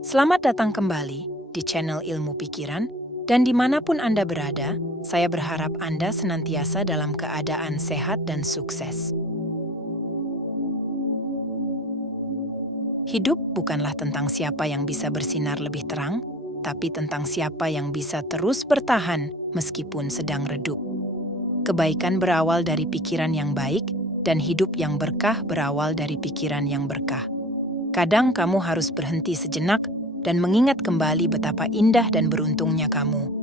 Selamat datang kembali di channel Ilmu Pikiran, dan dimanapun Anda berada, saya berharap Anda senantiasa dalam keadaan sehat dan sukses. Hidup bukanlah tentang siapa yang bisa bersinar lebih terang, tapi tentang siapa yang bisa terus bertahan meskipun sedang redup. Kebaikan berawal dari pikiran yang baik, dan hidup yang berkah berawal dari pikiran yang berkah. Kadang kamu harus berhenti sejenak dan mengingat kembali betapa indah dan beruntungnya kamu.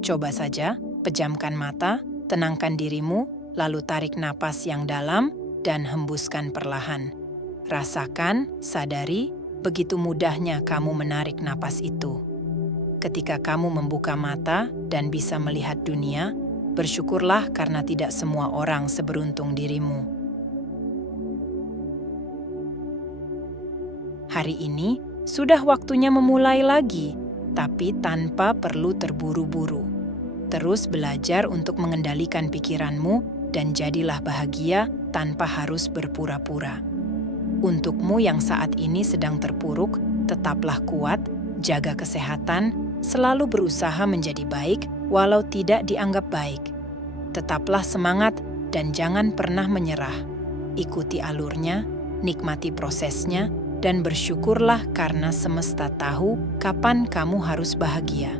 Coba saja, pejamkan mata, tenangkan dirimu, lalu tarik napas yang dalam dan hembuskan perlahan. Rasakan, sadari, begitu mudahnya kamu menarik napas itu. Ketika kamu membuka mata dan bisa melihat dunia, bersyukurlah karena tidak semua orang seberuntung dirimu. Hari ini sudah waktunya memulai lagi, tapi tanpa perlu terburu-buru. Terus belajar untuk mengendalikan pikiranmu dan jadilah bahagia tanpa harus berpura-pura. Untukmu yang saat ini sedang terpuruk, tetaplah kuat, jaga kesehatan, selalu berusaha menjadi baik walau tidak dianggap baik. Tetaplah semangat dan jangan pernah menyerah. Ikuti alurnya, nikmati prosesnya, dan bersyukurlah karena semesta tahu kapan kamu harus bahagia.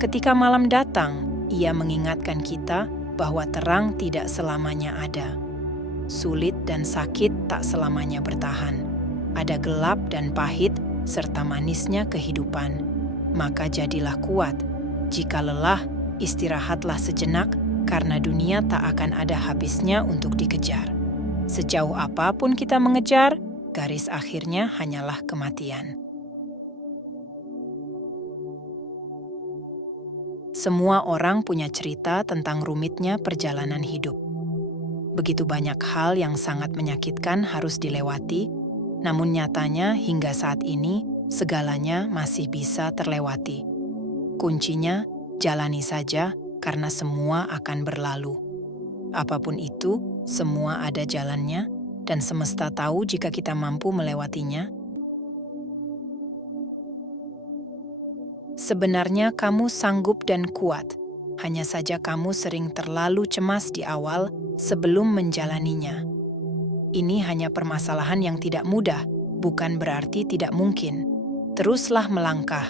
Ketika malam datang, ia mengingatkan kita bahwa terang tidak selamanya ada. Sulit dan sakit tak selamanya bertahan. Ada gelap dan pahit serta manisnya kehidupan. Maka jadilah kuat. Jika lelah, istirahatlah sejenak karena dunia tak akan ada habisnya untuk dikejar. Sejauh apapun kita mengejar, garis akhirnya hanyalah kematian. Semua orang punya cerita tentang rumitnya perjalanan hidup. Begitu banyak hal yang sangat menyakitkan harus dilewati, namun nyatanya hingga saat ini segalanya masih bisa terlewati. Kuncinya, jalani saja karena semua akan berlalu. Apapun itu, semua ada jalannya, dan semesta tahu jika kita mampu melewatinya. Sebenarnya kamu sanggup dan kuat, hanya saja kamu sering terlalu cemas di awal sebelum menjalaninya. Ini hanya permasalahan yang tidak mudah, bukan berarti tidak mungkin. Teruslah melangkah.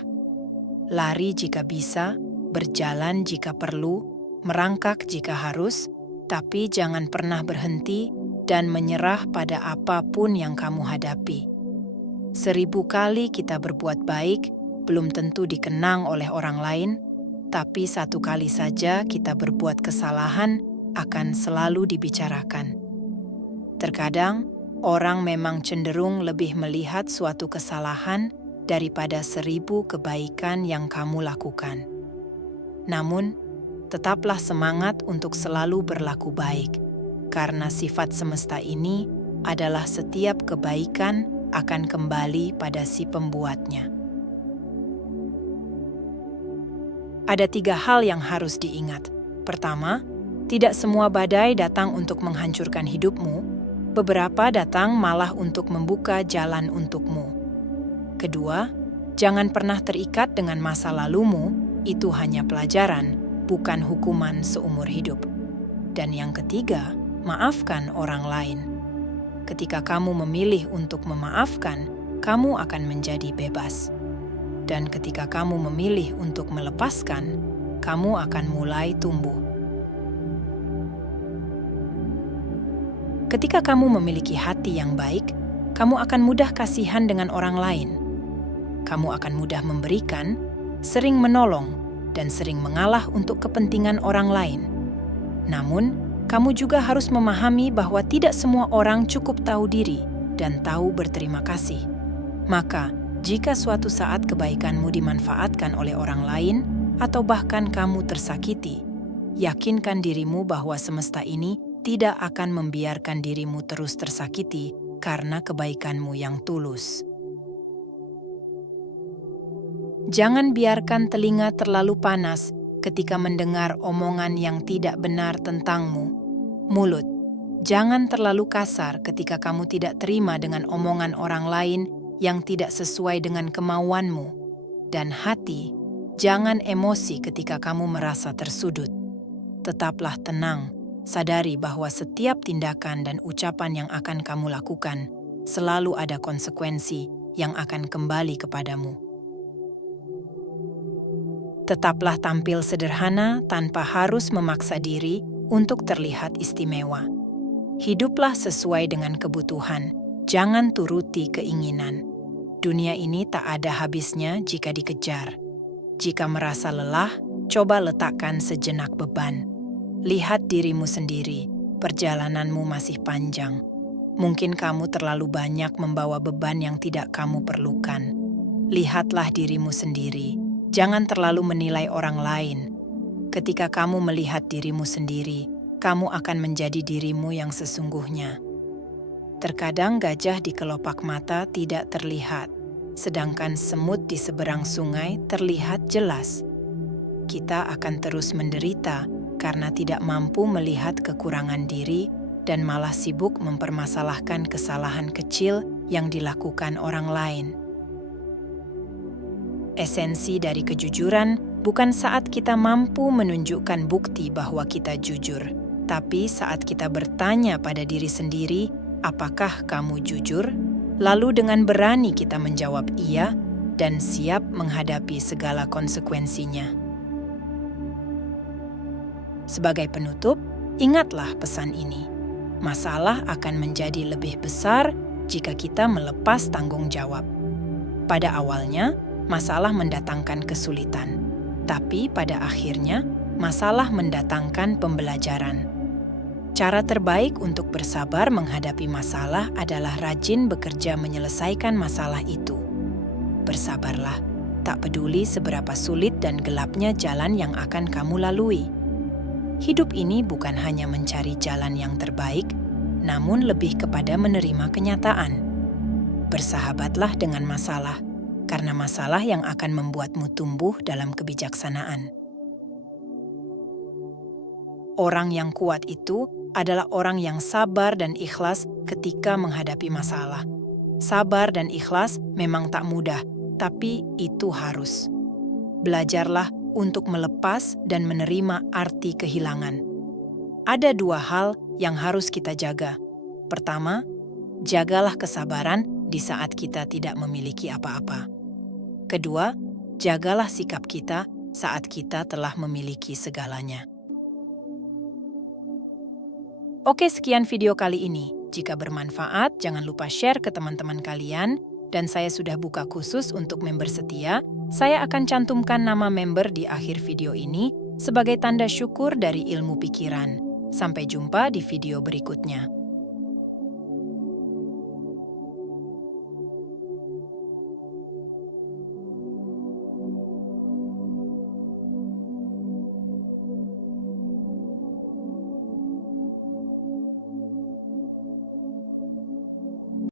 Lari jika bisa, berjalan jika perlu, merangkak jika harus, tapi jangan pernah berhenti dan menyerah pada apapun yang kamu hadapi. 1000 kali kita berbuat baik, belum tentu dikenang oleh orang lain, tapi 1 kali saja kita berbuat kesalahan akan selalu dibicarakan. Terkadang, orang memang cenderung lebih melihat suatu kesalahan daripada 1000 kebaikan yang kamu lakukan. Namun, tetaplah semangat untuk selalu berlaku baik, karena sifat semesta ini adalah setiap kebaikan akan kembali pada si pembuatnya. Ada 3 hal yang harus diingat. Pertama, tidak semua badai datang untuk menghancurkan hidupmu, beberapa datang malah untuk membuka jalan untukmu. Kedua, jangan pernah terikat dengan masa lalumu, itu hanya pelajaran, bukan hukuman seumur hidup. Dan yang ketiga, maafkan orang lain. Ketika kamu memilih untuk memaafkan, kamu akan menjadi bebas. Dan ketika kamu memilih untuk melepaskan, kamu akan mulai tumbuh. Ketika kamu memiliki hati yang baik, kamu akan mudah kasihan dengan orang lain. Kamu akan mudah memberikan, sering menolong, dan sering mengalah untuk kepentingan orang lain. Namun, kamu juga harus memahami bahwa tidak semua orang cukup tahu diri dan tahu berterima kasih. Maka, jika suatu saat kebaikanmu dimanfaatkan oleh orang lain, atau bahkan kamu tersakiti, yakinkan dirimu bahwa semesta ini tidak akan membiarkan dirimu terus tersakiti karena kebaikanmu yang tulus. Jangan biarkan telinga terlalu panas ketika mendengar omongan yang tidak benar tentangmu. Mulut, Jangan terlalu kasar ketika kamu tidak terima dengan omongan orang lain yang tidak sesuai dengan kemauanmu. Dan hati, jangan emosi ketika kamu merasa tersudut. Tetaplah tenang, sadari bahwa setiap tindakan dan ucapan yang akan kamu lakukan selalu ada konsekuensi yang akan kembali kepadamu. Tetaplah tampil sederhana tanpa harus memaksa diri untuk terlihat istimewa. Hiduplah sesuai dengan kebutuhan, jangan turuti keinginan. Dunia ini tak ada habisnya jika dikejar. Jika merasa lelah, coba letakkan sejenak beban. Lihat dirimu sendiri, perjalananmu masih panjang. Mungkin kamu terlalu banyak membawa beban yang tidak kamu perlukan. Lihatlah dirimu sendiri, jangan terlalu menilai orang lain. Ketika kamu melihat dirimu sendiri, kamu akan menjadi dirimu yang sesungguhnya. Terkadang gajah di kelopak mata tidak terlihat, sedangkan semut di seberang sungai terlihat jelas. Kita akan terus menderita karena tidak mampu melihat kekurangan diri dan malah sibuk mempermasalahkan kesalahan kecil yang dilakukan orang lain. Esensi dari kejujuran bukan saat kita mampu menunjukkan bukti bahwa kita jujur, tapi saat kita bertanya pada diri sendiri, apakah kamu jujur? Lalu dengan berani kita menjawab iya dan siap menghadapi segala konsekuensinya. Sebagai penutup, ingatlah pesan ini. Masalah akan menjadi lebih besar jika kita melepas tanggung jawab. Pada awalnya, masalah mendatangkan kesulitan, tapi pada akhirnya, masalah mendatangkan pembelajaran. Cara terbaik untuk bersabar menghadapi masalah adalah rajin bekerja menyelesaikan masalah itu. Bersabarlah, tak peduli seberapa sulit dan gelapnya jalan yang akan kamu lalui. Hidup ini bukan hanya mencari jalan yang terbaik, namun lebih kepada menerima kenyataan. Bersahabatlah dengan masalah, karena masalah yang akan membuatmu tumbuh dalam kebijaksanaan. Orang yang kuat itu adalah orang yang sabar dan ikhlas ketika menghadapi masalah. Sabar dan ikhlas memang tak mudah, tapi itu harus. Belajarlah untuk melepas dan menerima arti kehilangan. Ada dua hal yang harus kita jaga. Pertama, jagalah kesabaran di saat kita tidak memiliki apa-apa. Kedua, jagalah sikap kita saat kita telah memiliki segalanya. Oke, sekian video kali ini. Jika bermanfaat, jangan lupa share ke teman-teman kalian. Dan saya sudah buka khusus untuk member setia. Saya akan cantumkan nama member di akhir video ini sebagai tanda syukur dari ilmu pikiran. Sampai jumpa di video berikutnya.